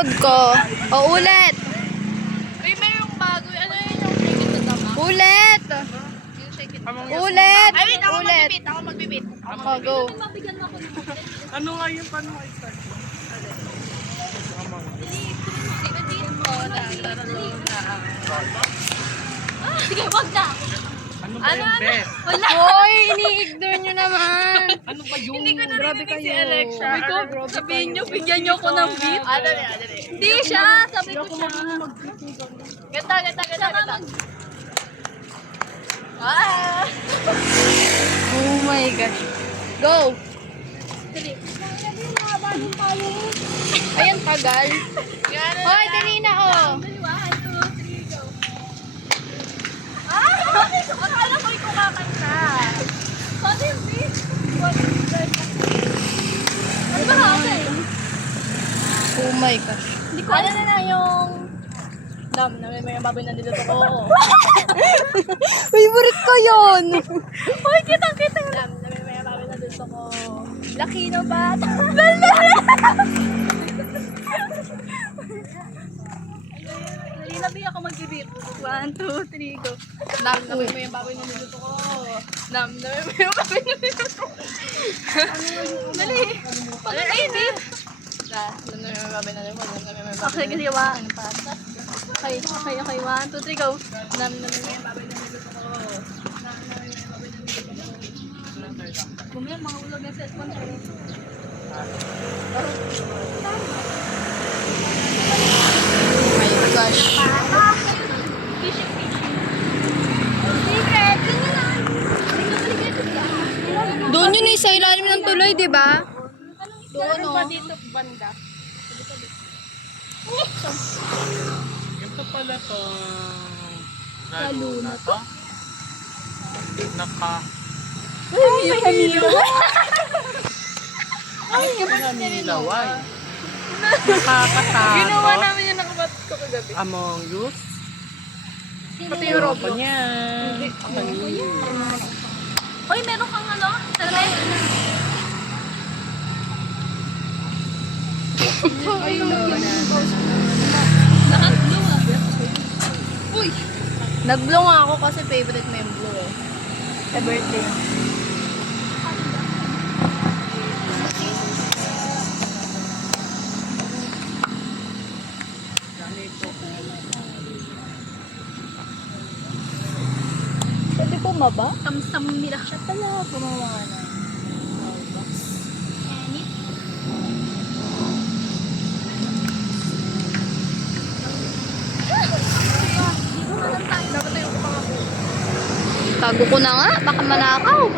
Ko. O, ulit. Uy, may yung bago. Ano yun yung shake it na tama? Ulit. Yung shake it. Ulit. Ay, wait. Ako Ulit. magbibit. Ako magbibit. O, go. Ano nga yun? Paano nga i-start? Sige, wag na. Ano ba yung best? Wala. Hoy, ini-ignore nyo naman. Ano ba yung... Hindi ko Grabe narinig kayo. si Alexa. Uy, Sabihin nyo, bigyan nyo ko ng beat. Dali. Hindi siya. Sabi ko siya. Gata. Ah! Oh my gosh. Go. Dali. Ayan, tagal. Hoy, dali na, oh. 1, 2, 3, go. Ah! Akala ko ikaw kakanta. Pati yung beat. Ano ba natin? Oh my gosh. Hindi ko alam na yung... Dam, may baboy na dito ko. Favorite ko yun. Uy, kitang-kita. Dam, may baboy na dito ko. Laki na ba? Dali na biya ako mag-ibit. 1, 2, 3, go. Dam, may baboy na dito ko. Dam, may baboy na dito ko. Dali. Pag-ibit. Okay, kasi wa. Okay, 1, 2, 3, go. Bumili mga ulog ng cellphone ko. Oh my gosh. Fishing. Secret! Doon yun eh, sa ilalim ng tuloy, di ba? Doon, pa dito banda. Ito pala to. Lalo na to. Naka... Ay, Camilo. Nilaway. Nakakatakot. Ginawa namin yung nakabat ko kagabi. Among Us. Pati yung Roblox. Yan. Hoy, meron kang ano? Sarap. Naka-blue ah. Uy! Nag-blow nga ako kasi favorite mo yung blue eh. Sa birthday. Pwede bumaba? Tamsam nila. Siya pala gumawa na. Tago ko na nga, baka manakaw.